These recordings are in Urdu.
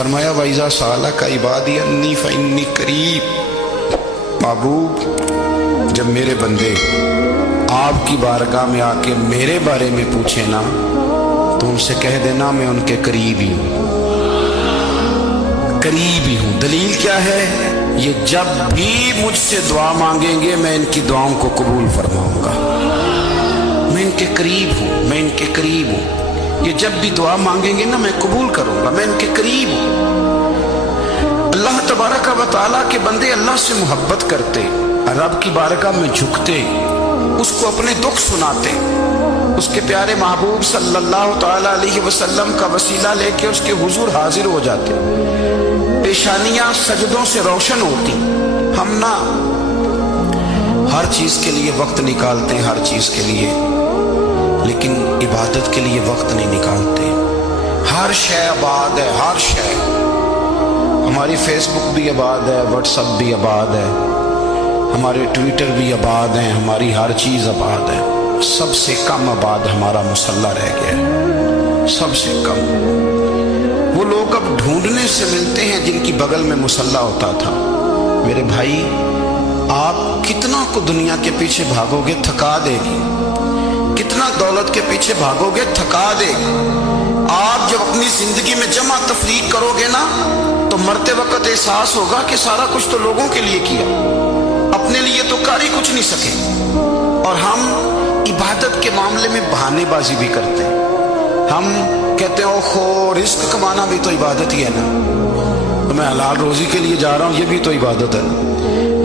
فرمایا وَإِذَا سَأَلَكَ عِبَادِي أَنِّي فَإِنِّي قَرِيب، محبوب جب میرے بندے آپ کی بارگاہ میں آ کے میرے بارے میں پوچھے نا تو ان سے کہہ دینا میں ان کے قریب ہی ہوں، قریب ہی ہوں۔ دلیل کیا ہے؟ یہ جب بھی مجھ سے دعا مانگیں گے میں ان کی دعاؤں کو قبول فرماؤں گا، میں ان کے قریب ہوں، میں ان کے قریب ہوں۔ یہ جب بھی دعا مانگیں گے نا میں قبول کروں گا، میں ان کے قریب ہوں۔ اللہ تبارک و تعالیٰ کے بندے اللہ سے محبت کرتے، رب کی بارگاہ میں جھکتے، اس کو اپنے دکھ سناتے، اس کے پیارے محبوب صلی اللہ تعالیٰ علیہ وسلم کا وسیلہ لے کے اس کے حضور حاضر ہو جاتے، پیشانیاں سجدوں سے روشن ہوتی۔ ہم نا ہر چیز کے لیے وقت نکالتے ہیں، ہر چیز کے لیے، لیکن عبادت کے لیے وقت نہیں نکالتے۔ ہر شے آباد ہے، ہر شے، ہماری فیس بک بھی آباد ہے، واٹس ایپ بھی آباد ہے، ہمارے ٹویٹر بھی آباد ہیں، ہماری ہر چیز آباد ہے۔ سب سے کم آباد ہمارا مصلی رہ گیا ہے، سب سے کم۔ وہ لوگ اب ڈھونڈنے سے ملتے ہیں جن کی بغل میں مصلی ہوتا تھا۔ میرے بھائی آپ کتنا کو دنیا کے پیچھے بھاگو گے تھکا دے گی، کتنا دولت کے پیچھے بھاگو گے تھکا دے گی۔ آپ جب اپنی زندگی میں جمع تفریق کرو گے نا تو مرتے وقت احساس ہوگا کہ سارا کچھ تو لوگوں کے لیے کیا، اپنے لیے تو کر ہی کچھ نہیں سکے۔ اور ہم عبادت کے معاملے میں بہانے بازی بھی کرتے ہیں۔ ہم کہتے ہیں اوہو رزق کمانا بھی تو عبادت ہی ہے نا، تو میں حلال روزی کے لیے جا رہا ہوں، یہ بھی تو عبادت ہے نا۔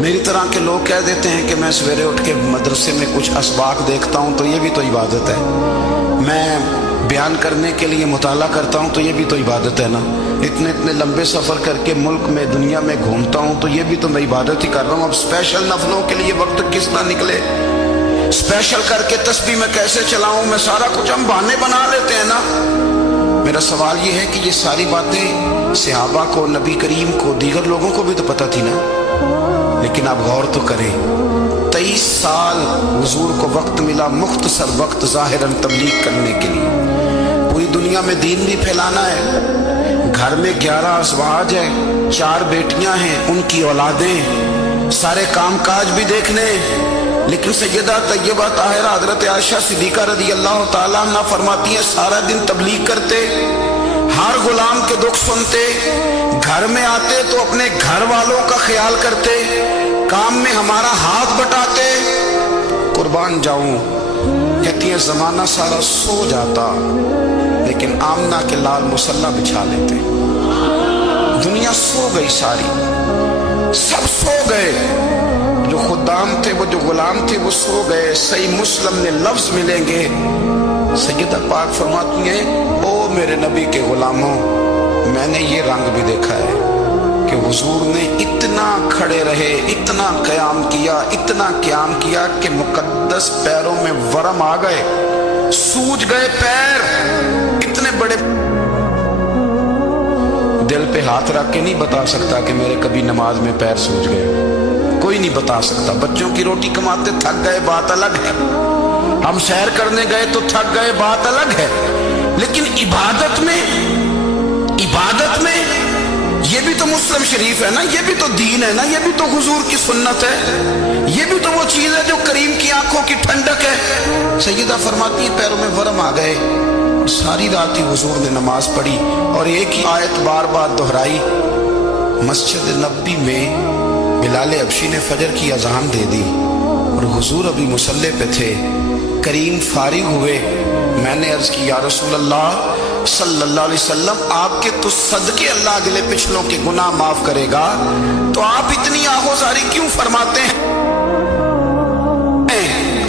میری طرح کے لوگ کہہ دیتے ہیں کہ میں سویرے اٹھ کے مدرسے میں کچھ اسباق دیکھتا ہوں تو یہ بھی تو عبادت ہے، میں بیان کرنے کے لیے مطالعہ کرتا ہوں تو یہ بھی تو عبادت ہے نا، اتنے لمبے سفر کر کے ملک میں دنیا میں گھومتا ہوں تو یہ بھی تو میں عبادت ہی کر رہا ہوں۔ اب اسپیشل نفلوں کے لیے وقت کس طرح نکلے، اسپیشل کر کے تسبیح میں کیسے چلاؤں، میں سارا کچھ ہم بہانے بنا لیتے ہیں نا۔ میرا سوال یہ ہے کہ یہ ساری باتیں صحابہ کو، نبی کریم کو، دیگر لوگوں کو بھی تو پتہ تھی نا، لیکن آپ غور تو کریں 23 سال حضور کو وقت ملا، مختصر وقت ظاہراً تبلیغ کرنے کے لیے، پوری دنیا میں دین بھی پھیلانا ہے۔ گھر میں 11 ازواج ہیں، 4 بیٹیاں ہیں، ان کی اولادیں، سارے کام کاج بھی دیکھنے، لیکن سیدہ طیبہ طاہرہ حضرت عائشہ صدیقہ رضی اللہ تعالیٰ عنہ فرماتی ہیں سارا دن تبلیغ کرتے، ہر غلام کے دکھ سنتے، گھر میں آتے تو اپنے گھر والوں کا خیال کرتے، کام میں ہمارا ہاتھ بٹاتے۔ قربان جاؤں، کہتی ہیں زمانہ سارا سو جاتا لیکن آمنہ کے لال مصلی بچھا لیتے۔ دنیا سو گئی، ساری سب سو گئے، جو خدام تھے، وہ جو غلام تھے وہ سو گئے۔ صحیح مسلم میں لفظ ملیں گے، سیدہ پاک فرماتی ہیں او میرے نبی کے غلاموں، میں نے یہ رنگ بھی دیکھا ہے کہ حضور نے اتنا کھڑے رہے، اتنا قیام کیا، اتنا قیام کیا کہ مقدس پیروں میں ورم آ گئے، سوج گئے پیر، اتنے بڑے۔ دل پہ ہاتھ رکھ کے نہیں بتا سکتا کہ میرے کبھی نماز میں پیر سوج گئے، کوئی نہیں بتا سکتا۔ بچوں کی روٹی کماتے تھک گئے بات الگ ہے، ہم سیر کرنے گئے تو تھک گئے بات الگ ہے، لیکن عبادت میں یہ بھی تو مسلم شریف ہے نا، یہ بھی تو دین ہے نا، یہ بھی تو حضور کی سنت ہے، یہ بھی تو وہ چیز ہے جو کریم کی آنکھوں کی ٹھنڈک ہے۔ سیدہ فرماتی ہیں پیروں میں ورم آ گئے، ساری رات ہی حضور نے نماز پڑھی اور ایک ہی آیت بار بار دہرائی۔ مسجد نبوی میں بلال حبشی نے فجر کی اذان دے دی اور حضور ابھی مصلی پہ تھے، کریم فارغ ہوئے، میں نے عرض کی یا رسول اللہ صلی اللہ علیہ وسلم آپ کے تو صدقے اللہ اگلے پچھلوں کے گناہ معاف کرے گا، تو آپ اتنی آہوزاری کیوں فرماتے ہیں؟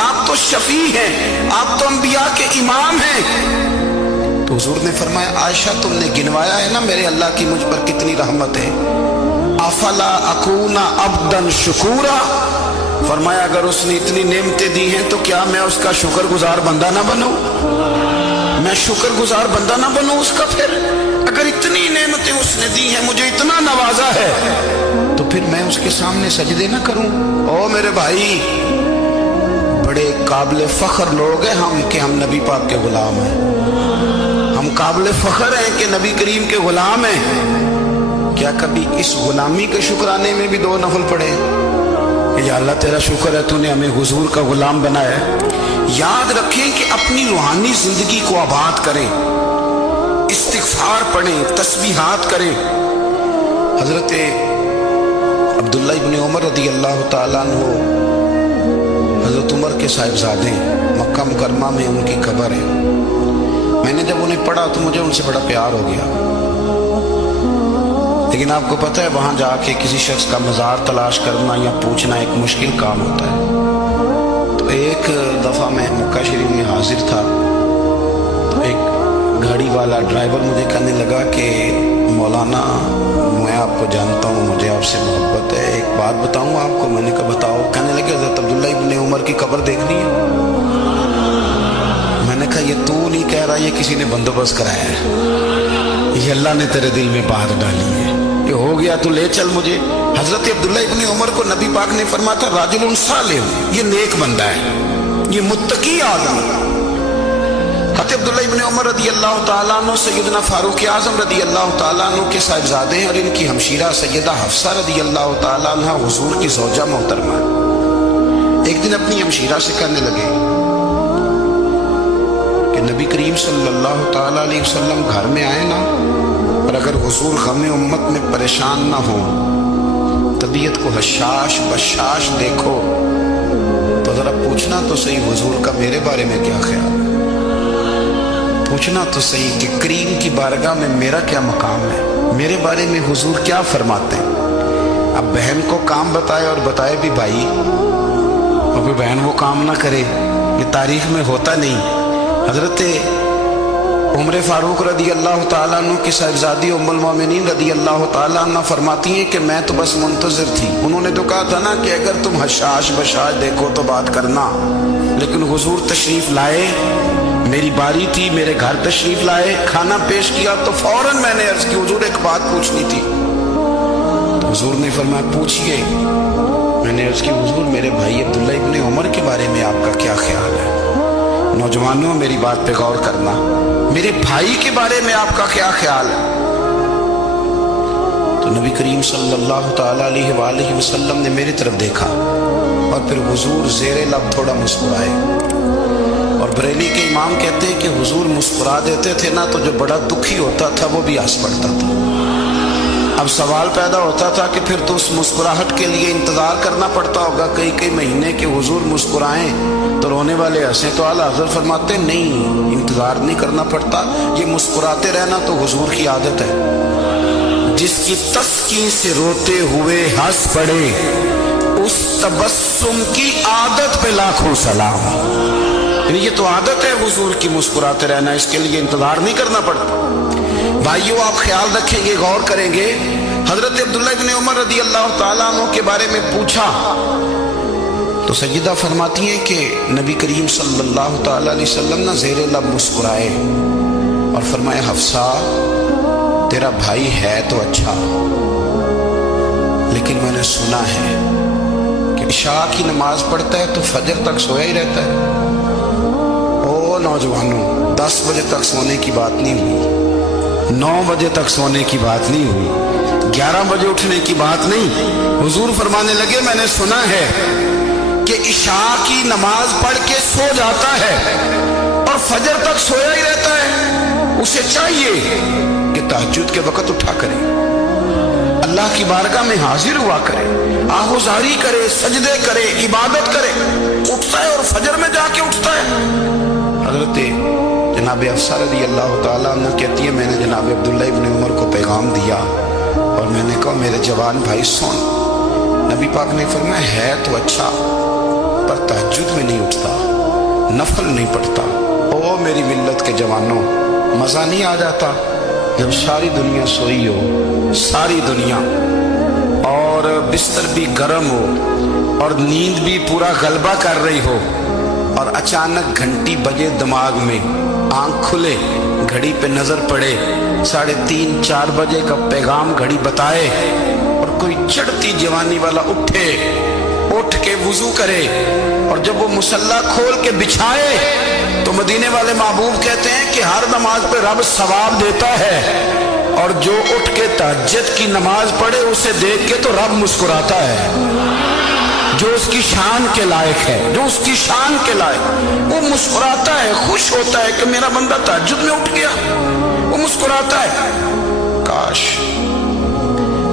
آپ تو شفیع ہیں، آپ تو انبیاء کے امام ہیں۔ تو حضور نے فرمایا عائشہ تم نے گنوایا ہے نا میرے اللہ کی مجھ پر کتنی رحمت ہے، افلا اکون عبدا شکورا، فرمایا اگر اس نے اتنی نعمتیں دی ہیں تو کیا میں اس کا شکر گزار بندہ نہ بنوں، میں شکر گزار بندہ نہ بنوں اس کا؟ پھر اگر اتنی نعمتیں اس نے دی ہیں، مجھے اتنا نوازا ہے، تو پھر میں اس کے سامنے سجدے نہ کروں؟ او میرے بھائی، بڑے قابل فخر لوگ ہیں ہم کہ ہم نبی پاک کے غلام ہیں، ہم قابل فخر ہیں کہ نبی کریم کے غلام ہیں، کیا کبھی اس غلامی کے شکرانے میں بھی 2 نفل پڑھے کہ یا اللہ تیرا شکر ہے تو نے ہمیں حضور کا غلام بنایا ہے؟ یاد رکھیں کہ اپنی روحانی زندگی کو آباد کریں، استغفار پڑھیں، تسبیحات کریں۔ حضرت عبداللہ ابن عمر رضی اللہ تعالیٰ عنہ حضرت عمر کے صاحبزادے، مکہ مکرمہ میں ان کی قبر ہے۔ میں نے جب انہیں پڑھا تو مجھے ان سے بڑا پیار ہو گیا، لیکن آپ کو پتہ ہے وہاں جا کے کسی شخص کا مزار تلاش کرنا یا پوچھنا ایک مشکل کام ہوتا ہے۔ تو ایک دفعہ میں مکہ شریف میں حاضر تھا، تو ایک گاڑی والا ڈرائیور مجھے کہنے لگا کہ مولانا میں آپ کو جانتا ہوں، مجھے آپ سے محبت ہے، ایک بات بتاؤں آپ کو؟ میں نے کہا بتاؤ۔ کہنے لگے حضرت عبداللہ ابن عمر کی قبر دیکھنی ہے۔ میں نے کہا یہ تو نہیں کہہ رہا، یہ کسی نے بندوبست کرایا ہے، یہ اللہ نے تیرے دل میں بات ڈالی ہے، یہ ہو گیا تو لے چل مجھے۔ حضرت عبداللہ ابن عمر کو نبی پاک نے فرمایا تھا راجل صالح، یہ نیک بندہ ہے، یہ متقی آدم۔ حضرت عبداللہ ابن عمر رضی اللہ تعالیٰ عنہ سیدنا فاروق اعظم رضی اللہ تعالیٰ عنہ کے صاحبزادے ہیں، اور ان کی ہمشیرہ سیدہ حفصہ رضی اللہ تعالیٰ عنہ حضور کی زوجہ محترمہ۔ ایک دن اپنی ہمشیرہ سے کہنے لگے کہ نبی کریم صلی اللہ تعالیٰ علیہ وسلم گھر میں آئے نا، اور اگر حضور غم امت میں پریشان نہ ہو، طبیعت کو حشاش بشاش دیکھو، تو ذرا پوچھنا تو صحیح حضور کا میرے بارے میں کیا خیال ہے، پوچھنا تو صحیح کہ کریم کی بارگاہ میں میرا کیا مقام ہے، میرے بارے میں حضور کیا فرماتے ہیں۔ اب بہن کو کام بتائے، اور بتائے بھی بھائی، اور کوئی بہن وہ کام نہ کرے، یہ تاریخ میں ہوتا نہیں۔ حضرت عمر فاروق رضی اللہ تعالیٰ عنہ کی صاحبزادی ام المومنین رضی اللہ تعالیٰ عنہ فرماتی ہیں کہ میں تو بس منتظر تھی، انہوں نے تو کہا تھا نا کہ اگر تم حشاش بشاش دیکھو تو بات کرنا، لیکن حضور تشریف لائے، میری باری تھی، میرے گھر تشریف لائے، کھانا پیش کیا تو فوراً میں نے عرض کی حضور ایک بات پوچھنی تھی۔ تو حضور نے فرمایا پوچھئے۔ میں نے عرض کی حضور میرے بھائی عبداللہ ابن عمر کے بارے میں آپ کا کیا خیال ہے؟ نوجوانوں میری بات پہ غور کرنا، میرے بھائی کے بارے میں آپ کا کیا خیال ہے؟ تو نبی کریم صلی اللہ تعالیٰ علیہ وآلہ وسلم نے میری طرف دیکھا، اور پھر حضور زیر لب تھوڑا مسکرائے، اور بریلی کے امام کہتے ہیں کہ حضور مسکرا دیتے تھے نا تو جو بڑا دکھی ہوتا تھا وہ بھی ہنس پڑتا تھا۔ اب سوال پیدا ہوتا تھا کہ پھر تو اس مسکراہٹ کے لیے انتظار کرنا پڑتا ہوگا کئی مہینے کہ حضور مسکرائیں تو رونے والے ہنسیں، تو اعلیٰ حضرت فرماتے نہیں، انتظار نہیں کرنا پڑتا، یہ مسکراتے رہنا تو حضور کی عادت ہے۔ جس کی تسکین سے روتے ہوئے ہنس پڑے، اس تبسم کی عادت پہ لاکھوں سلام۔ یعنی یہ تو عادت ہے حضور کی مسکراتے رہنا، اس کے لیے انتظار نہیں کرنا پڑتا۔ بھائیو آپ خیال رکھیں گے، غور کریں گے، حضرت عبداللہ ابن عمر رضی اللہ تعالیٰ عنہ کے بارے میں پوچھا تو سیدہ فرماتی ہیں کہ نبی کریم صلی اللہ تعالیٰ علیہ وسلم نے زیر لب مسکرائے اور فرمایا حفصہ تیرا بھائی ہے تو اچھا، لیکن میں نے سنا ہے کہ عشاء کی نماز پڑھتا ہے تو فجر تک سویا ہی رہتا ہے۔ او نوجوانوں، 10 بجے تک سونے کی بات نہیں ہوئی، 9 بجے تک سونے کی بات نہیں ہوئی، 11 بجے اٹھنے کی بات نہیں۔ حضور فرمانے لگے میں نے سنا ہے کہ عشاء کی نماز پڑھ کے سو جاتا ہے اور فجر تک سویا ہی رہتا ہے، اسے چاہیے کہ تہجد کے وقت اٹھا کرے، اللہ کی بارگاہ میں حاضر ہوا کرے، آہوزاری کرے، سجدے کرے، عبادت کرے، اٹھتا ہے اور فجر میں جا کے اٹھتا ہے۔ حضرت جناب حفصہ رضی اللہ تعالیٰ عنہ کہتی ہے میں نے جناب عبداللہ ابن عمر کو پیغام دیا اور میں نے کہا میرے جوان بھائی سن، نبی پاک نے فرمایا ہے تو اچھا پر تہجد میں نہیں اٹھتا، نفل نہیں پڑھتا۔ او میری ملت کے جوانوں، مزہ نہیں آ جاتا جب ساری دنیا سوئی ہو، ساری دنیا، اور بستر بھی گرم ہو اور نیند بھی پورا غلبہ کر رہی ہو، اور اچانک گھنٹی بجے دماغ میں، آنکھ کھلے، گھڑی پہ نظر پڑے، 3:30 4 بجے کا پیغام گھڑی بتائے، اور کوئی چڑھتی جوانی والا اٹھ کے وضو کرے، اور جب وہ مصلی کھول کے بچھائے تو مدینے والے محبوب کہتے ہیں کہ ہر نماز پہ رب ثواب دیتا ہے، اور جو اٹھ کے تہجد کی نماز پڑھے اسے دیکھ کے تو رب مسکراتا ہے، جو اس کی شان کے لائق ہے، جو اس کی شان کے لائق، وہ مسکراتا ہے، خوش ہوتا ہے کہ میرا بندہ تہجد میں اٹھ گیا، وہ مسکراتا ہے۔ کاش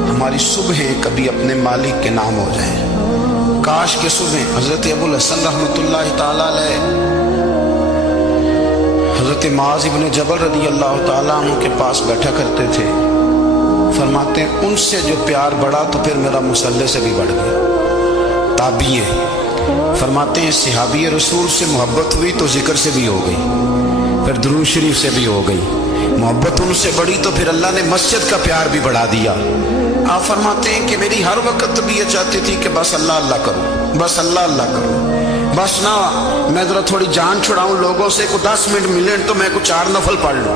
ہماری صبحیں کبھی اپنے مالک کے نام ہو جائیں، کاش کہ صبح حضرت ابو الحسن رحمۃ اللہ تعالی علیہ حضرت معاذ ابن جبل رضی اللہ تعالیٰ عنہ کے پاس بیٹھا کرتے تھے، فرماتے ہیں ان سے جو پیار بڑھا تو پھر میرا مصلی سے بھی بڑھ گیا۔ تابعی ہے، فرماتے ہیں صحابی رسول سے محبت ہوئی تو ذکر سے بھی ہو گئی، پھر درود شریف سے بھی ہو گئی، محبت ان سے بڑھی تو پھر اللہ نے مسجد کا پیار بھی بڑھا دیا۔ آپ فرماتے ہیں کہ میری ہر وقت طبیعت چاہتی تھی کہ بس اللہ اللہ کروں، بس اللہ اللہ کروں، بس نا میں ذرا تھوڑی جان چھڑاؤں لوگوں سے، کو 10 منٹ ملے تو میں کو 4 نفل پڑھ لوں،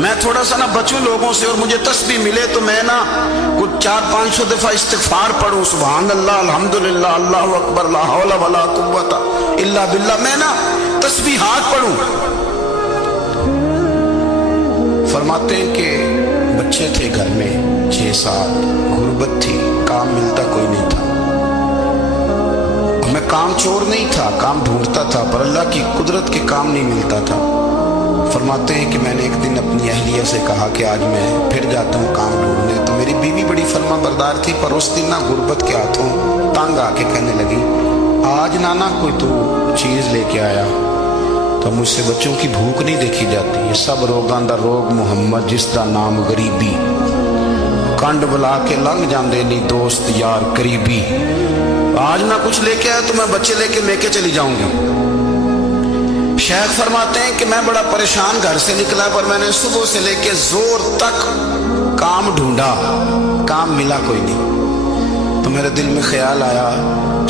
میں تھوڑا سا نا بچوں لوگوں سے، اور مجھے تسبیح ملے تو میں نا کچھ 400-500 دفعہ استغفار پڑھوں، سبحان اللہ، الحمدللہ، اللہ اکبر، لا حول ولا قوت الا باللہ، میں نا تسبیحات پڑھوں۔ فرماتے ہیں کہ بچے تھے گھر میں 6-7، غربت تھی، کام ملتا کوئی نہیں تھا، میں کام چور نہیں تھا، کام ڈھونڈتا تھا، پر اللہ کی قدرت کے کام نہیں ملتا تھا۔ فرماتے ہیں کہ میں نے ایک دن اپنی اہلیہ سے کہا کہ آج میں پھر جاتا ہوں کام ڈھونڈنے، تو میری بیوی بڑی فرما بردار تھی، پر اس دن نا غربت کے ہاتھوں تنگ آ کے کہنے لگی آج نانا کوئی تو چیز لے کے آیا، تو مجھ سے بچوں کی بھوک نہیں دیکھی جاتی، یہ سب روگاں دا روگ محمد جس دا نام غریبی، کنڈ بلا کے لنگ جاندے نہیں دوست یار قریبی، آج نہ کچھ لے کے آیا تو میں بچے لے کے میکے چلی جاؤں گی۔ شیخ فرماتے ہیں کہ میں بڑا پریشان گھر سے نکلا، پر میں نے صبح سے لے کے زور تک کام ڈھونڈا، کام ملا کوئی نہیں، تو میرے دل میں خیال آیا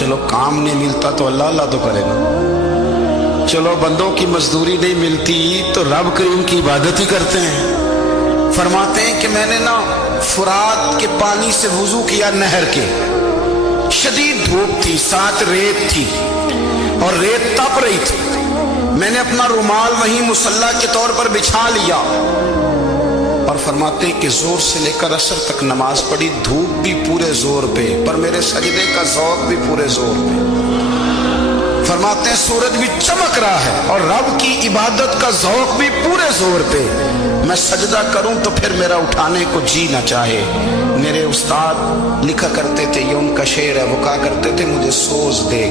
چلو کام نہیں ملتا تو اللہ اللہ تو کرے نا، چلو بندوں کی مزدوری نہیں ملتی تو رب کریم کی عبادت ہی کرتے ہیں۔ فرماتے ہیں کہ میں نے نا فرات کے پانی سے وضو کیا، نہر کے، شدید دھوپ تھی، ساتھ ریت تھی اور ریت تپ رہی تھی، میں نے اپنا رومال وہیں مصلی کے طور پر بچھا لیا، اور فرماتے کہ زور سے لے کر عصر تک نماز پڑھی، دھوپ بھی پورے زور پہ، پر میرے سجدے کا ذوق بھی پورے زور پہ۔ فرماتے ہیں سورج بھی چمک رہا ہے اور رب کی عبادت کا ذوق بھی پورے زور پہ، میں سجدہ کروں تو پھر میرا اٹھانے کو جی نہ چاہے۔ میرے استاد لکھا کرتے تھے، یہ ان کا شعر ہے، وہ کہا کرتے تھے مجھے سوز دے،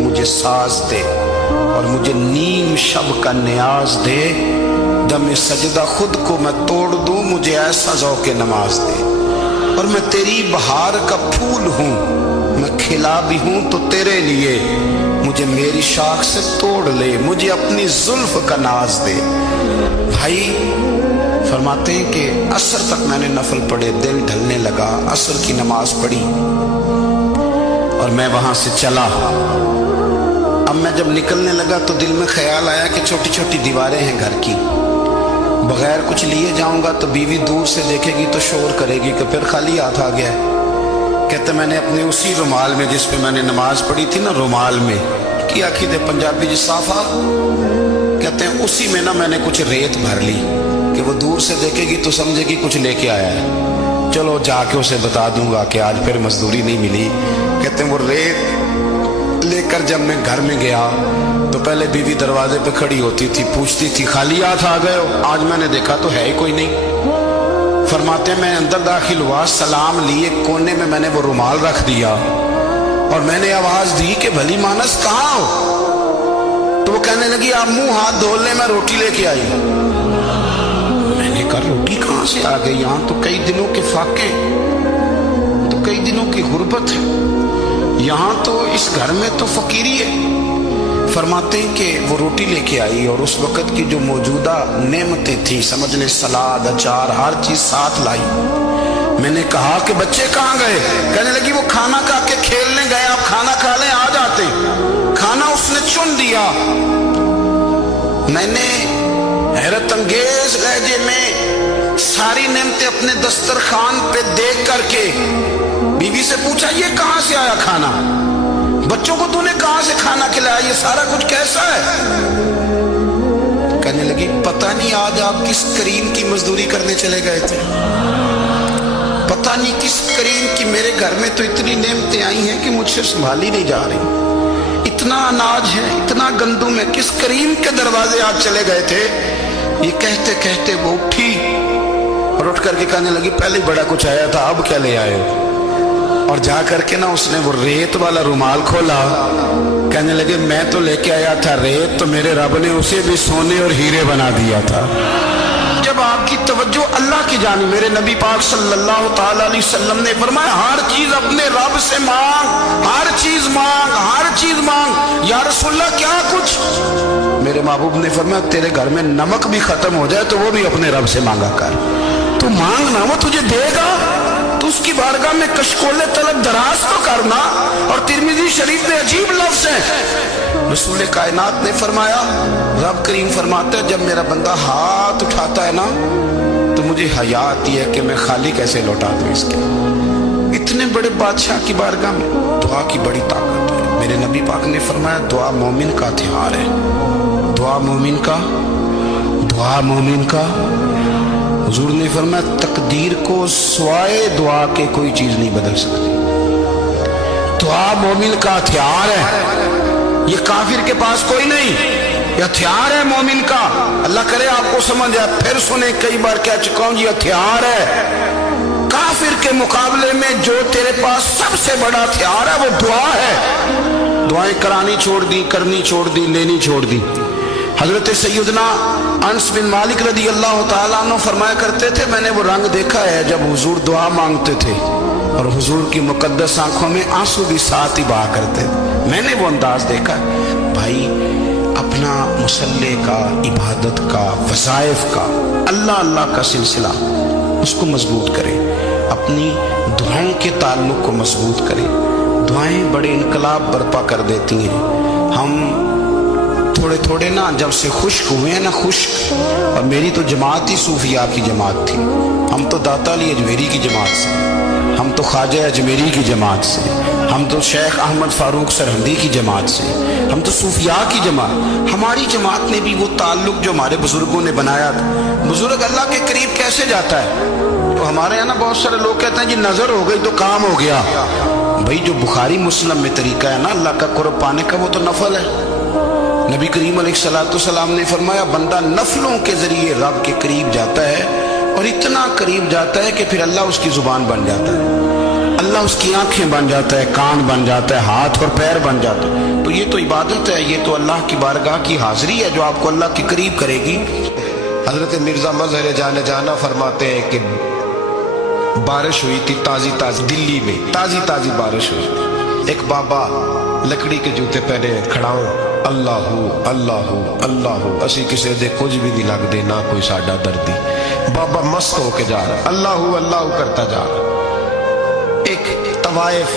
مجھے ساز دے، اور مجھے نیم شب کا نیاز دے، دم سجدہ خود کو میں توڑ دوں، مجھے ایسا ذوق نماز دے، اور میں تیری بہار کا پھول ہوں، میں کھلا بھی ہوں تو تیرے لیے، مجھے میری شاخ سے توڑ لے، مجھے اپنی زلف کا ناز دے۔ بھائی فرماتے ہیں کہ عصر تک میں نے نفل پڑھے، دل ڈھلنے لگا، عصر کی نماز پڑھی اور میں وہاں سے چلا۔ اب میں جب نکلنے لگا تو دل میں خیال آیا کہ چھوٹی چھوٹی دیواریں ہیں گھر کی، بغیر کچھ لیے جاؤں گا تو بیوی دور سے دیکھے گی تو شور کرے گی کہ پھر خالی ہاتھ آ گیا ہے۔ کہتے میں نے اپنے اسی رومال میں جس پہ میں نے نماز پڑھی تھی نا، رومال میں کی آخی دے پنجابی جی صافہ، کہتے ہیں اسی میں نا میں نے کچھ ریت بھر لی کہ وہ دور سے دیکھے گی تو سمجھے گی کچھ لے کے آیا ہے، چلو جا کے اسے بتا دوں گا کہ آج پھر مزدوری نہیں ملی۔ کہتے ہیں وہ ریت لے کر جب میں گھر میں گیا تو پہلے بیوی دروازے پہ کھڑی ہوتی تھی، پوچھتی تھی خالی ہاتھ آ گئے ہو؟ آج میں نے دیکھا تو ہے ہی کوئی نہیں۔ فرماتے ہیں میں اندر داخل ہوا، سلام لیے، کونے میں نے وہ رومال رکھ دیا اور میں نے آواز دی کہ بھلی مانس کہاں ہو؟ تو وہ کہنے لگی آپ منہ ہاتھ دھو لیں، میں روٹی لے کے آئی۔ میں نے کہا روٹی کہاں سے آ گئی؟ یہاں تو کئی دنوں کے فاقے، تو کئی دنوں کی غربت ہے، یہاں تو اس گھر میں تو فقیری ہے۔ فرماتے ہیں کہ وہ روٹی لے کے آئی اور اس وقت کی جو موجودہ نعمتیں تھیں، سمجھ لیں سلاد، اچار، ہر چیز ساتھ لائی۔ میں نے کہا کہ بچے کہاں گئے؟ کہنے لگی وہ کھانا کھا کے کھیلنے گئے، آپ کھانا کھا لیں آ جاتے۔ کھانا اس نے چن دیا۔ میں نے حیرت انگیز لہجے میں ساری نعمتیں اپنے دسترخوان پہ دیکھ کر کے بیوی سے پوچھا یہ کہاں سے آیا کھانا؟ بچوں کو تو نے کہاں سے کھانا کھلایا؟ یہ سارا کچھ کیسا ہے؟ کہنے لگی پتہ نہیں آج آپ کس کریم کی مزدوری کرنے چلے گئے تھے، پتہ نہیں کس کریم کی، میرے گھر میں تو اتنی نعمتیں آئی ہیں کہ مجھ سے سنبھالی نہیں جا رہی، اتنا اناج ہے، اتنا گندم ہے، کس کریم کے دروازے آج چلے گئے تھے؟ یہ کہتے کہتے وہ اٹھی اور اٹھ کر کے کہنے لگی پہلے بڑا کچھ آیا تھا، اب کیا لے آئے ہو؟ اور جا کر کے نا اس نے وہ ریت والا رومال کھولا، کہنے لگے میں تو لے کے آیا تھا ریت، تو میرے رب نے اسے بھی سونے اور ہیرے بنا دیا تھا۔ جب آپ کی توجہ اللہ کی جانب، میرے نبی پاک صلی اللہ تعالی علیہ وسلم نے فرمایا ہر چیز اپنے رب سے مانگ، ہر چیز مانگ، ہر چیز مانگ۔ یا رسول اللہ کیا کچھ؟ میرے محبوب نے فرمایا تیرے گھر میں نمک بھی ختم ہو جائے تو وہ بھی اپنے رب سے مانگا کر، تو مانگنا وہ تجھے دے گا، تو اس کی بارگاہ میں کشکول طلب دراز تو کرنا۔ اور ترمذی شریف میں عجیب لفظ ہے، رسول کائنات نے فرمایا، رب کریم فرماتا ہے جب میرا بندہ ہاتھ اٹھاتا ہے نا تو مجھے حیا آتی ہے کہ میں خالی کیسے لوٹا دوں اس کے۔ اتنے بڑے بادشاہ کی بارگاہ میں دعا کی بڑی طاقت ہے۔ میرے نبی پاک نے فرمایا دعا مومن کا ہتھیار ہے، دعا مومن کا، دعا مومن کا۔ حضور نے فرمایا تقدیر کو سوائے دعا کے کوئی چیز نہیں بدل سکتی، دعا مومن کا ہتھیار ہے، یہ کافر کے پاس کوئی نہیں، یہ ہتھیار ہے مومن کا۔ اللہ کرے آپ کو سمجھ آئے، پھر سنیں، کئی بار کہہ چکا ہوں یہ ہتھیار ہے۔ کافر کے مقابلے میں جو تیرے پاس سب سے بڑا ہتھیار ہے وہ دعا ہے۔ دعائیں کرانی چھوڑ دی، کرنی چھوڑ دی، لینی چھوڑ دی۔ حضرت سیدنا انس بن مالک رضی اللہ تعالیٰ عنہ فرمایا کرتے تھے میں نے وہ رنگ دیکھا ہے جب حضور دعا مانگتے تھے اور حضور کی مقدس آنکھوں میں آنسو بھی ساتھ ہی بہا کرتے تھے، میں نے وہ انداز دیکھا ہے۔ بھائی اپنا مسلح کا، عبادت کا، وظائف کا، اللہ اللہ کا سلسلہ اس کو مضبوط کرے، اپنی دعاؤں کے تعلق کو مضبوط کرے۔ دعائیں بڑے انقلاب برپا کر دیتی ہیں۔ ہم تھوڑے تھوڑے نا جب سے خشک ہوئے ہیں نا، خشک، اور میری تو جماعت ہی صوفیاء کی جماعت تھی، ہم تو داتا علی اجمیری کی جماعت سے، ہم تو خواجہ اجمیری کی جماعت سے، ہم تو شیخ احمد فاروق سرہندی کی جماعت سے، ہم تو صوفیاء کی جماعت۔ ہماری جماعت نے بھی وہ تعلق جو ہمارے بزرگوں نے بنایا تھا۔ بزرگ اللہ کے قریب کیسے جاتا ہے؟ تو ہمارے یہاں نا بہت سارے لوگ کہتے ہیں جی نظر ہو گئی تو کام ہو گیا۔ بھائی جو بخاری مسلم میں طریقہ ہے نا اللہ کا قرب پانے کا وہ تو نفل ہے۔ نبی کریم علیہ السلام نے فرمایا بندہ نفلوں کے ذریعے رب کے قریب جاتا ہے، اور اتنا قریب جاتا ہے کہ پھر اللہ اس کی زبان بن جاتا ہے، اللہ اس کی آنکھیں بن جاتا ہے، کان بن جاتا ہے، ہاتھ اور پیر بن جاتا ہے۔ تو یہ تو عبادت ہے، یہ تو اللہ کی بارگاہ کی حاضری ہے جو آپ کو اللہ کے قریب کرے گی۔ حضرت مرزا مظہر جانا فرماتے ہیں کہ بارش ہوئی تھی تازی دلی میں، تازی بارش ہوئی تھی۔ ایک بابا لکڑی کے جوتے پہنے کھڑا ہوں، اللہ اللہ اللہ، اسی کسی دے کچھ بھی نہیں لگ دے، نہ کوئی ساڈا دردی۔ بابا مست ہو کے جا رہا، اللہ اللہ کرتا جا رہا۔ ایک طوائف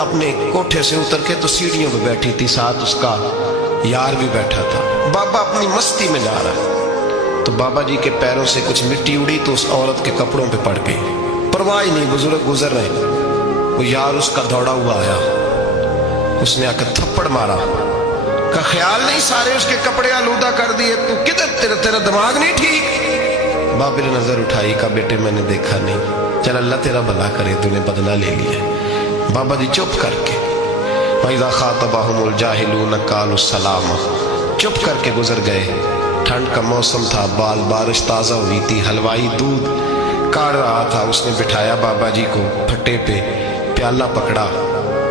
اپنے کوٹھے سے اتر کے تو سیڑھیوں پہ بیٹھی تھی، ساتھ اس کا یار بھی بیٹھا تھا۔ بابا اپنی مستی میں جا رہا، تو بابا جی کے پیروں سے کچھ مٹی اڑی تو اس عورت کے کپڑوں پہ پڑ گئی، پرواہ نہیں، بزرگ گزر رہے۔ وہ یار اس کا دوڑا ہوا آیا، اس نے آ کر تھپڑ مارا، کا خیال نہیں سارے اس کے کپڑے آلودہ کر دیے، تو کدھر تیرا دماغ نہیں ٹھیک؟ بابا نے نظر اٹھائی، کہا بیٹے میں نے دیکھا نہیں، چل اللہ تیرا بھلا کرے، تو نے بدلہ لے لیا۔ بابا جی چپ کر کے وَإِذَا خَاطَبَهُمُ الْجَاهِلُونَ قَالُوا السَّلَامَ، چپ کر کے گزر گئے۔ ٹھنڈ کا موسم تھا، بارش تازہ ہوئی تھی، حلوائی دودھ کاڑ رہا تھا، اس نے بٹھایا بابا جی کو پھٹے پہ، پیالہ پکڑا،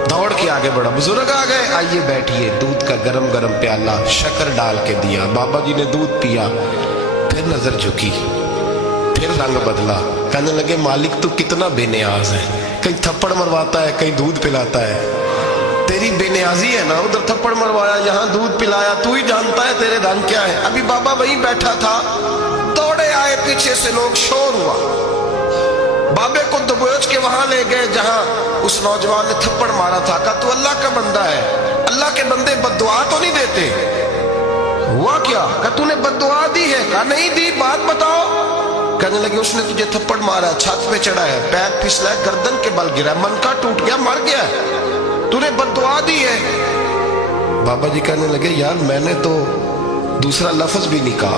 دوڑ کے آگے بڑھا، بزرگ آ گئے، آئیے بیٹھیے، دودھ کا گرم پیالہ شکر ڈال کے دیا، بابا جی نے دودھ پیا، پھر نظر جھکی، پھر رنگ بدلا، کہنے لگے مالک تو کتنا بے نیاز ہے، کہیں تھپڑ مرواتا ہے، کہیں دودھ پلاتا ہے، تیری بے نیازی ہے نا، ادھر تھپڑ مروایا، یہاں دودھ پلایا، تو ہی جانتا ہے تیرے رنگ کیا ہے۔ ابھی بابا وہیں بیٹھا تھا، دوڑے آئے پیچھے سے لوگ، شور ہوا، بابے کو دبوچ کے وہاں لے گئے جہاں اس نوجوان نے تھپڑ مارا تھا، کہا تو اللہ کا بندہ ہے، اللہ کے بندے بد دعا تو نہیں دیتے؟ ہوا کیا؟ کہا تو نے بد دعا دی ہے؟ کہا نہیں دی، بات بتاؤ۔ کہنے لگے اس نے تجھے تھپڑ مارا، چھت پہ چڑھا ہے، پیر پھسلا ہے، گردن کے بل گرا، من کا ٹوٹ گیا، مر گیا، تو نے بد دعا دی ہے۔ بابا جی کہنے لگے یار میں نے تو دوسرا لفظ بھی نہیں کہا،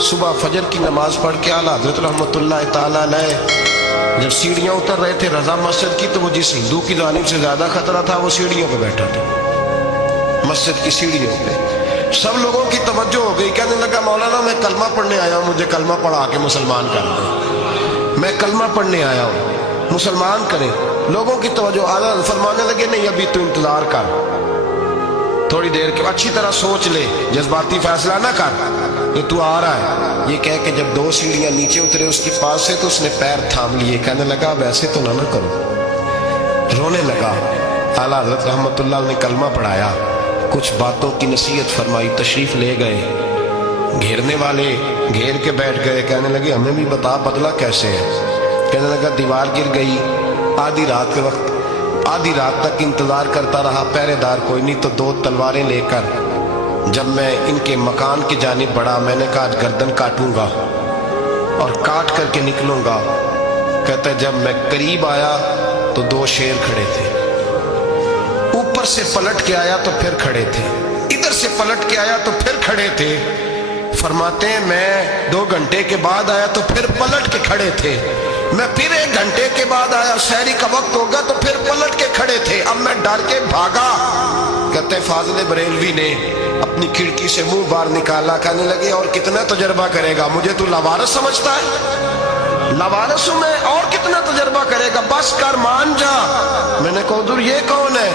صبح فجر کی نماز پڑھ کے اعلیٰ حضرت رحمۃ اللہ تعالیٰ علیہ جب سیڑھیاں اتر رہے تھے رضا مسجد کی، تو وہ جس ہندو کی جانب سے زیادہ خطرہ تھا وہ سیڑھیوں پہ بیٹھا تھا، مسجد کی سیڑھیوں پہ۔ سب لوگوں کی توجہ ہو گئی، کہنے لگا مولانا میں کلمہ پڑھنے آیا ہوں، مجھے کلمہ پڑھا کے مسلمان کر دیں، میں کلمہ پڑھنے آیا ہوں، مسلمان کریں۔ لوگوں کی توجہ، اعلیٰ فرمانے لگے نہیں ابھی تو انتظار کر، تھوڑی دیر کے اچھی طرح سوچ لے، جذباتی فیصلہ نہ کر، یہ تو آ رہا ہے۔ یہ کہہ کے جب 2 سیڑھیاں نیچے اترے اس کے پاس سے، تو اس نے پیر تھام لیے، کہنے لگا ویسے تو نہ کرو، رونے لگا۔ اعلیٰ حضرت رحمۃ اللہ نے کلمہ پڑھایا، کچھ باتوں کی نصیحت فرمائی، تشریف لے گئے۔ گھیرنے والے گھیر کے بیٹھ گئے، کہنے لگے ہمیں بھی بتا بدلہ کیسے ہے۔ کہنے لگا دیوار گر گئی، آدھی رات کے وقت، آدھی رات تک انتظار کرتا رہا، پہرے دار کوئی نہیں، تو 2 تلواریں لے کر جب میں ان کے مکان کی جانب بڑھا، میں نے کہا گردن کاٹوں گا اور کاٹ کر کے نکلوں گا۔ کہتا ہے جب میں قریب آیا تو 2 شیر کھڑے تھے، اوپر سے پلٹ کے آیا تو پھر کھڑے تھے، ادھر سے پلٹ کے آیا تو پھر کھڑے تھے۔ فرماتے ہیں میں 2 گھنٹے کے بعد آیا تو پھر پلٹ کے کھڑے تھے، میں پھر 1 گھنٹے کے بعد آیا، سحری کا وقت ہوگا تو پھر پلٹ کے کھڑے تھے، اب میں ڈر کے بھاگا۔ کہتے ہیں فاضل بریلوی نے اپنی کھڑکی سے منہ باہر نکالا، کہنے لگے اور کتنا تجربہ کرے گا، مجھے تو لاوارث سمجھتا ہے، لاوارث ہوں میں، اور کتنا تجربہ کرے گا، بس کر مان جا۔ میں نے کہا حضور یہ کون ہے،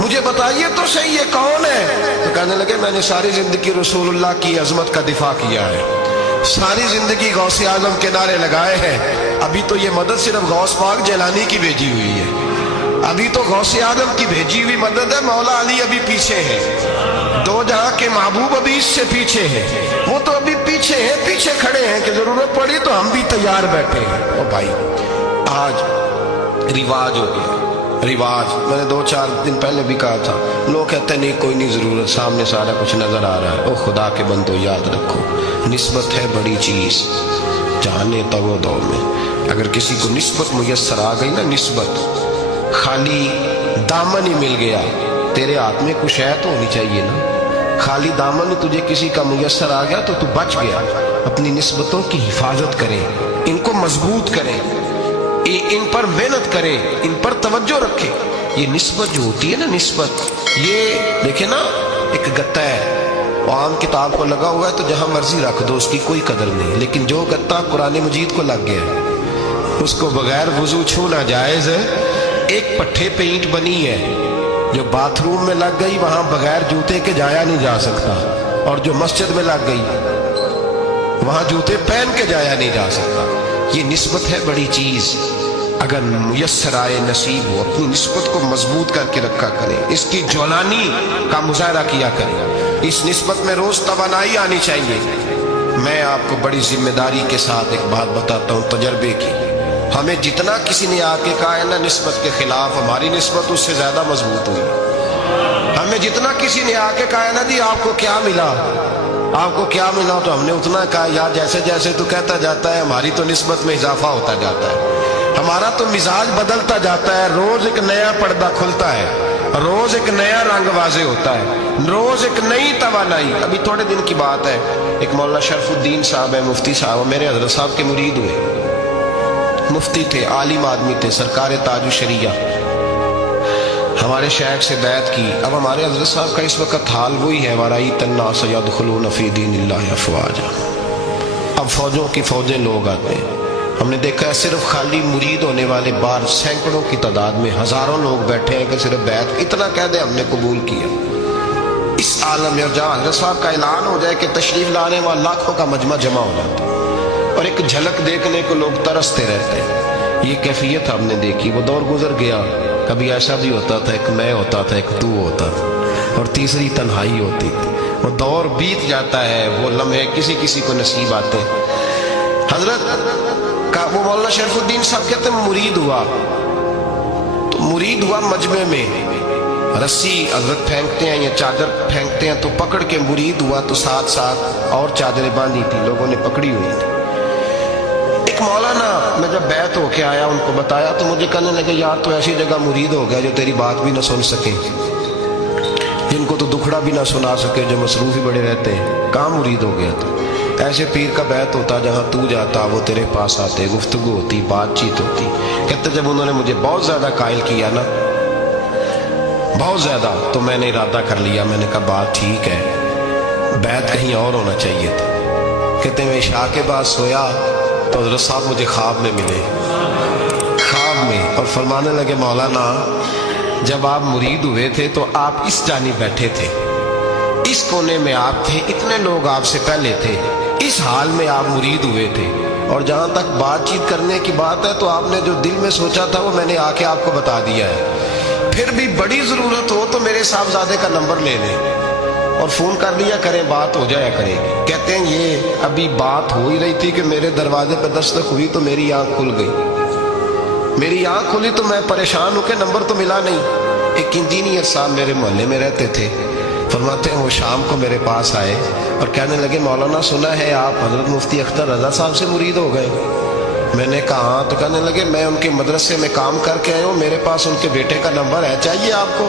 مجھے بتائیے تو صحیح یہ کون ہے۔ تو کہنے لگے میں نے ساری زندگی رسول اللہ کی عظمت کا دفاع کیا ہے، ساری زندگی غوث اعظم کے نعرے لگائے ہیں، ابھی تو یہ مدد صرف غوث پاک جیلانی کی بھیجی ہوئی ہے، ابھی تو غوث اعظم کی بھیجی ہوئی مدد ہے، مولا علی ابھی پیچھے ہے، 2 جہاں کے محبوب ابھی اس سے پیچھے ہیں، وہ تو ابھی پیچھے ہیں، پیچھے کھڑے ہیں کہ ضرورت پڑی تو ہم بھی تیار بیٹھے ہیں۔ او بھائی آج رواج ہو گیا، رواج، میں نے 2-4 دن پہلے بھی کہا تھا، لوگ کہتے ہیں نہیں کوئی نہیں ضرورت، سامنے سارا کچھ نظر آ رہا ہے۔ او خدا کے بندو یاد رکھو، نسبت ہے بڑی چیز، جانے تو وہ دور میں اگر کسی کو نسبت میسر آ گئی نا، نسبت، خالی دامن ہی مل گیا، تیرے ہاتھ میں کچھ ہے تو ہونی چاہیے نا، خالی دامن ہی تجھے کسی کا میسر آ گیا تو بچ گیا۔ اپنی نسبتوں کی حفاظت کریں، ان کو مضبوط کریں، ان پر محنت کریں، ان پر توجہ رکھیں۔ یہ نسبت جو ہوتی ہے نا، نسبت، یہ دیکھیں نا، ایک گتا ہے وہ عام کتاب کو لگا ہوا ہے تو جہاں مرضی رکھ دو، اس کی کوئی قدر نہیں، لیکن جو گتا قرآن مجید کو لگ گیا اس کو بغیر وضو چھونا جائز ہے۔ ایک پٹھے پہ اینٹ بنی ہے، جو باتھ روم میں لگ گئی وہاں بغیر جوتے کے جایا نہیں جا سکتا، اور جو مسجد میں لگ گئی وہاں جوتے پہن کے جایا نہیں جا سکتا۔ یہ نسبت ہے بڑی چیز، اگر میسر آئے نصیب ہو، اپنی نسبت کو مضبوط کر کے رکھا کریں، اس کی جولانی کا مظاہرہ کیا کریں، اس نسبت میں روز توانائی آنی چاہیے۔ میں آپ کو بڑی ذمہ داری کے ساتھ ایک بات بتاتا ہوں تجربے کی، ہمیں جتنا کسی نے آ کے کہا ہے نا نسبت کے خلاف، ہماری نسبت اس سے زیادہ مضبوط ہوئی۔ ہمیں جتنا کسی نے آ کے کہا ہے نا جی آپ کو کیا ملا، آپ کو کیا ملا، تو ہم نے اتنا کہا یار جیسے جیسے تو کہتا جاتا ہے ہماری تو نسبت میں اضافہ ہوتا جاتا ہے، ہمارا تو مزاج بدلتا جاتا ہے، روز ایک نیا پردہ کھلتا ہے، روز ایک نیا رنگ واضح ہوتا ہے، روز ایک نئی توانائی۔ ابھی تھوڑے دن کی بات ہے، ایک مولانا شرف الدین صاحب ہے، مفتی صاحب، میرے حضرت صاحب کے مرید ہوئے، مفتی تھے، عالم آدمی تھے، سرکار تاج الشریعہ، ہمارے شیخ سے بیعت کی۔ اب ہمارے حضرت صاحب کا اس وقت حال وہی ہے، وَرَأَيْتَ النَّاسَ يَدْخُلُونَ فِي دِينِ اللَّهِ أَفْوَاجًا، اب فوجوں کی فوجیں لوگ آتے ہیں۔ ہم نے دیکھا ہے صرف خالی مرید ہونے والے باہر سینکڑوں کی تعداد میں ہزاروں لوگ بیٹھے ہیں کہ صرف بیعت اتنا کہہ دیں ہم نے قبول کیا۔ اس عالم میں جہاں حضرت صاحب کا اعلان ہو جائے کہ تشریف لانے والا لاکھوں کا مجمع جمع ہو جاتا ہے، اور ایک جھلک دیکھنے کو لوگ ترستے رہتے ہیں۔ یہ کیفیت ہم نے دیکھی، وہ دور گزر گیا، کبھی ایسا بھی ہوتا تھا ایک میں ہوتا تھا، ایک تو ہوتا تھا، اور تیسری تنہائی ہوتی تھی۔ وہ دور بیت جاتا ہے، وہ لمحے کسی کسی کو نصیب آتے ہیں۔ حضرت کا وہ مولانا شرف الدین صاحب کہتے ہیں مرید ہوا، تو مرید ہوا مجمع میں، رسی حضرت پھینکتے ہیں یا چادر پھینکتے ہیں تو پکڑ کے مرید ہوا، تو ساتھ ساتھ اور چادریں باندھی تھی، لوگوں نے پکڑی ہوئی تھی۔ ایک مولانا، میں جب بیعت ہو کے آیا ان کو بتایا تو مجھے کہنے لگے یار تو ایسی جگہ مرید ہو گیا جو تیری بات بھی نہ سن سکے، جن کو تو دکھڑا بھی نہ سنا سکے، جو مصروف ہی بڑے رہتے ہیں، کہاں مرید ہو گیا تو ایسے پیر کا بیت ہوتا جہاں تو جاتا وہ تیرے پاس آتے, گفتگو ہوتی, بات چیت ہوتی. کہتے جب انہوں نے مجھے بہت زیادہ قائل کیا نا, بہت زیادہ, تو میں نے ارادہ کر لیا, میں نے کہا بات ٹھیک ہے, بیت کہیں اور ہونا چاہیے تھا. کہتے ہیں میں عشاء کے بعد سویا تو حضرت صاحب مجھے خواب میں ملے, خواب میں, اور فرمانے لگے مولانا جب آپ مرید ہوئے تھے تو آپ اس جانب بیٹھے تھے, اس کونے میں آپ تھے, اتنے لوگ آپ سے پہلے تھے, اس حال میں آپ مرید ہوئے تھے, اور جہاں تک بات چیت کرنے کی بات ہے تو آپ نے جو دل میں سوچا تھا وہ میں نے آ کے آپ کو بتا دیا ہے. پھر بھی بڑی ضرورت ہو تو میرے صاحبزادے کا نمبر لے لیں اور فون کر لیا کریں, بات ہو جایا کرے گی. کہتے ہیں یہ ابھی بات ہو ہی رہی تھی کہ میرے دروازے پہ دستک ہوئی تو میری آنکھ کھل گئی. میری آنکھ کھلی تو میں پریشان ہوں کہ نمبر تو ملا نہیں. ایک انجینئر صاحب میرے محلے میں رہتے تھے, فرماتے ہیں وہ شام کو میرے پاس آئے اور کہنے لگے مولانا سنا ہے آپ حضرت مفتی اختر رضا صاحب سے مرید ہو گئے. میں نے کہا ہاں. تو کہنے لگے میں ان کے مدرسے میں کام کر کے آئے ہوں, میرے پاس ان کے بیٹے کا نمبر ہے, چاہیے آپ کو؟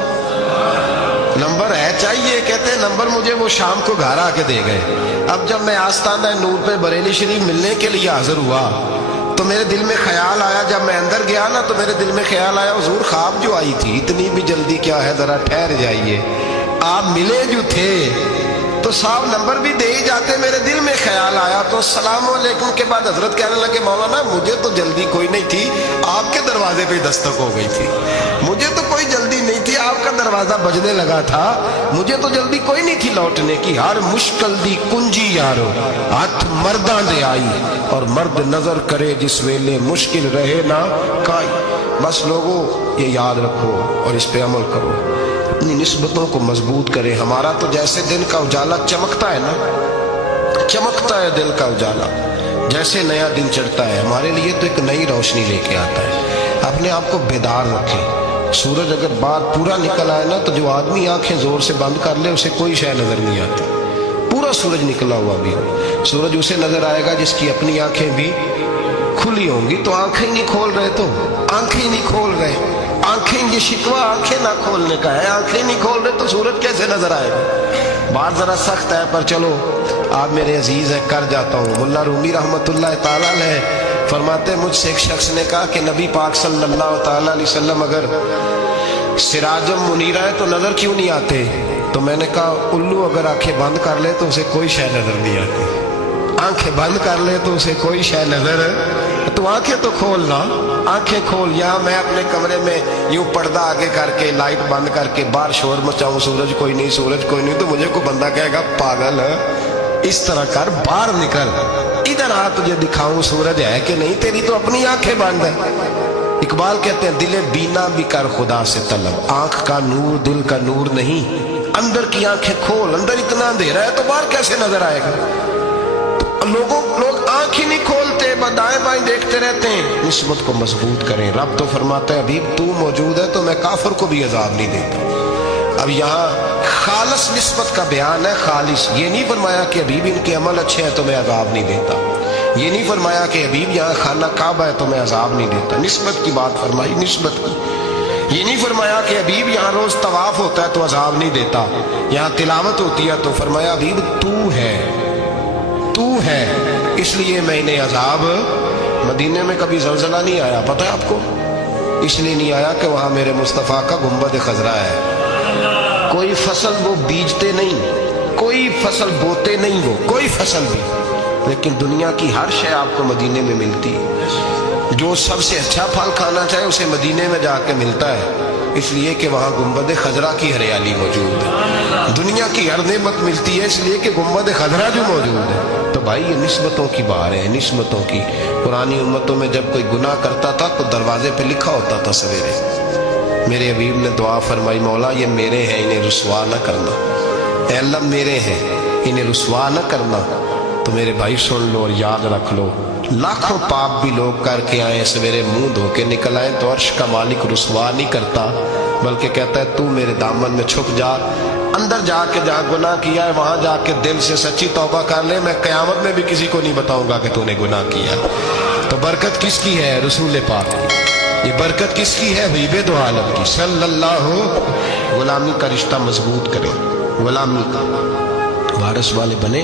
نمبر ہے چاہیے. کہتے ہیں نمبر مجھے وہ شام کو گھر آ کے دے گئے. اب جب میں آستانہ نور پہ بریلی شریف ملنے کے لیے حاضر ہوا تو میرے دل میں خیال آیا, جب میں اندر گیا نا تو میرے دل میں خیال آیا حضور خواب جو آئی تھی اتنی بھی جلدی کیا ہے, ذرا ٹھہر جائیے, آپ ملے جو تھے تو صاحب نمبر بھی دے ہی جاتے. میرے دل میں خیال آیا تو السلام علیکم کے بعد حضرت کہنے لگے مولانا مجھے تو جلدی کوئی نہیں تھی, آپ کے دروازے پہ دستک ہو گئی تھی. مجھے تو کوئی جلدی نہیں تھی, آپ کا دروازہ بجنے لگا تھا, مجھے تو جلدی کوئی نہیں تھی لوٹنے کی. ہر مشکل دی کنجی یارو ہاتھ مرداں دے آئی, اور مرد نظر کرے جس ویلے مشکل رہے نہ کائی. بس لوگوں یہ یاد رکھو اور اس پہ عمل کرو, اپنی نسبتوں کو مضبوط کریں. ہمارا تو جیسے دن کا اجالا چمکتا ہے نا, چمکتا ہے دل کا اجالا, جیسے نیا دن چڑھتا ہے ہمارے لیے تو ایک نئی روشنی لے کے آتا ہے. اپنے آپ کو بیدار رکھیں. سورج اگر باہر پورا نکل آئے نا تو جو آدمی آنکھیں زور سے بند کر لے اسے کوئی شے نظر نہیں آتی. پورا سورج نکلا ہوا بھی ہو, سورج اسے نظر آئے گا جس کی اپنی آنکھیں بھی کھلی ہوں گی. تو آنکھیں نہیں کھول رہے, تو آنکھیں نہیں کھول رہے, آنکھیں, یہ شکوہ آنکھیں نہ کھولنے کا ہے, آنکھیں نہیں کھول رہے تو سورج کیسے نظر آئے گا. بات ذرا سخت ہے پر چلو آپ میرے عزیز ہیں, کر جاتا ہوں. ملا رومی رحمت اللہ تعالیٰ علیہ فرماتے مجھ سے ایک شخص نے کہا کہ نبی پاک صلی اللہ تعالیٰ علیہ وسلم اگر سراجم منیرہ ہے تو نظر کیوں نہیں آتے؟ تو میں نے کہا الو اگر آنکھیں بند کر لے تو اسے کوئی شے نظر نہیں آتی. آنکھیں بند کر لے تو اسے کوئی شے نظر, تو آنکھیں تو کھولنا, آنکھیں کھول. یہاں میں اپنے کمرے میں یوں پردہ آگے کر کے لائٹ بند کر کے باہر شور مچاؤں, سورج کوئی نہیں, سورج کوئی نہیں, تو مجھے کوئی بندہ کہے گا پاگل ہے, اس طرح کر, باہر نکل, ادھر آ تجھے دکھاؤں سورج ہے کہ نہیں, تیری تو اپنی آنکھیں بند ہے. اقبال کہتے ہیں دل بینا بھی کر خدا سے طلب, آنکھ کا نور دل کا نور نہیں, اندر کی آنکھیں کھول. اندر اتنا اندھیرا ہے تو باہر کیسے نظر آئے گا؟ لوگ آنکھ ہی نہیں کھولتے, دائیں بائیں دیکھتے رہتے ہیں. نسبت کو مضبوط کریں. رب تو فرماتا ہے حبیب تو موجود ہے تو میں کافر کو بھی عذاب نہیں دیتا. اب یہاں خالص نسبت کا بیان ہے, خالص. یہ نہیں فرمایا کہ حبیب ان کے عمل اچھے ہیں تو میں عذاب نہیں دیتا. یہ نہیں فرمایا کہ حبیب یہاں خانہ کعبہ ہے تو میں عذاب نہیں دیتا. نسبت کی بات فرمائی, نسبت کی. یہ نہیں فرمایا کہ حبیب یہاں روز طواف ہوتا ہے تو عذاب نہیں دیتا, یہاں تلاوت ہوتی ہے تو فرمایا حبیب تو ہے, تو ہے, اس لیے میں انہیں عذاب. مدینے میں کبھی زلزلہ نہیں آیا, پتہ ہے آپ کو؟ اس لیے نہیں آیا کہ وہاں میرے مصطفیٰ کا گنبد خضرا ہے. کوئی فصل وہ بیجتے نہیں, کوئی فصل بوتے نہیں, وہ کوئی فصل بھی, لیکن دنیا کی ہر شے آپ کو مدینے میں ملتی ہے. جو سب سے اچھا پھل کھانا چاہے اسے مدینے میں جا کے ملتا ہے, اس لیے کہ وہاں گنبد خضرا کی ہریالی موجود ہے. دنیا کی ہر نعمت ملتی ہے اس لیے کہ گنبد خضرا جو موجود ہے. تو بھائی یہ نسبتوں کی بات ہے, نسبتوں کی. پرانی امتوں میں جب کوئی گناہ کرتا تھا تو دروازے پہ لکھا ہوتا تھا سویرے, میرے حبیب نے دعا فرمائی مولا یہ میرے ہیں انہیں رسوا نہ کرنا, اے اللہ میرے ہیں انہیں رسوا نہ کرنا. تو میرے بھائی سن لو اور یاد رکھ لو, لاکھوں پاپ بھی لوگ کر کے آئیں, سویرے منہ دھو کے نکل آئیں تو عرش کا مالک رسوا نہیں کرتا, بلکہ کہتا ہے تو میرے دامن میں چھپ جا, اندر جا کے جہاں گناہ کیا ہے وہاں جا کے دل سے سچی توبہ کر لے, میں قیامت میں بھی کسی کو نہیں بتاؤں گا کہ تو نے گناہ کیا. تو برکت کس کی ہے؟ رسول پاک کی. یہ برکت کس کی ہے؟ حبیب دو عالم کی صلی اللہ. غلامی کا رشتہ مضبوط کریں, غلامی کا وارث والے بنے.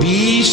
20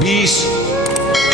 20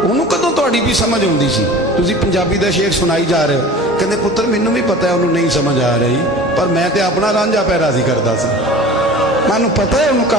ਉਹਨੂੰ ਕਦੋਂ ਤੁਹਾਡੀ ਵੀ ਸਮਝ ਆਉਂਦੀ ਸੀ? ਤੁਸੀਂ ਪੰਜਾਬੀ ਦਾ ਸ਼ੇਰ ਸੁਣਾਈ ਜਾ ਰਹੇ ਹੋ। ਕਹਿੰਦੇ ਪੁੱਤਰ ਮੈਨੂੰ ਵੀ ਪਤਾ ਉਹਨੂੰ ਨਹੀਂ ਸਮਝ ਆ ਰਹੀ, ਪਰ ਮੈਂ ਤੇ ਆਪਣਾ ਰਾਂਝਾ ਪੈ ਰਾਜ਼ੀ ਕਰਦਾ ਸੀ। ਮੈਨੂੰ ਪਤਾ ਹੈ ਉਹਨੂੰ ਕਾ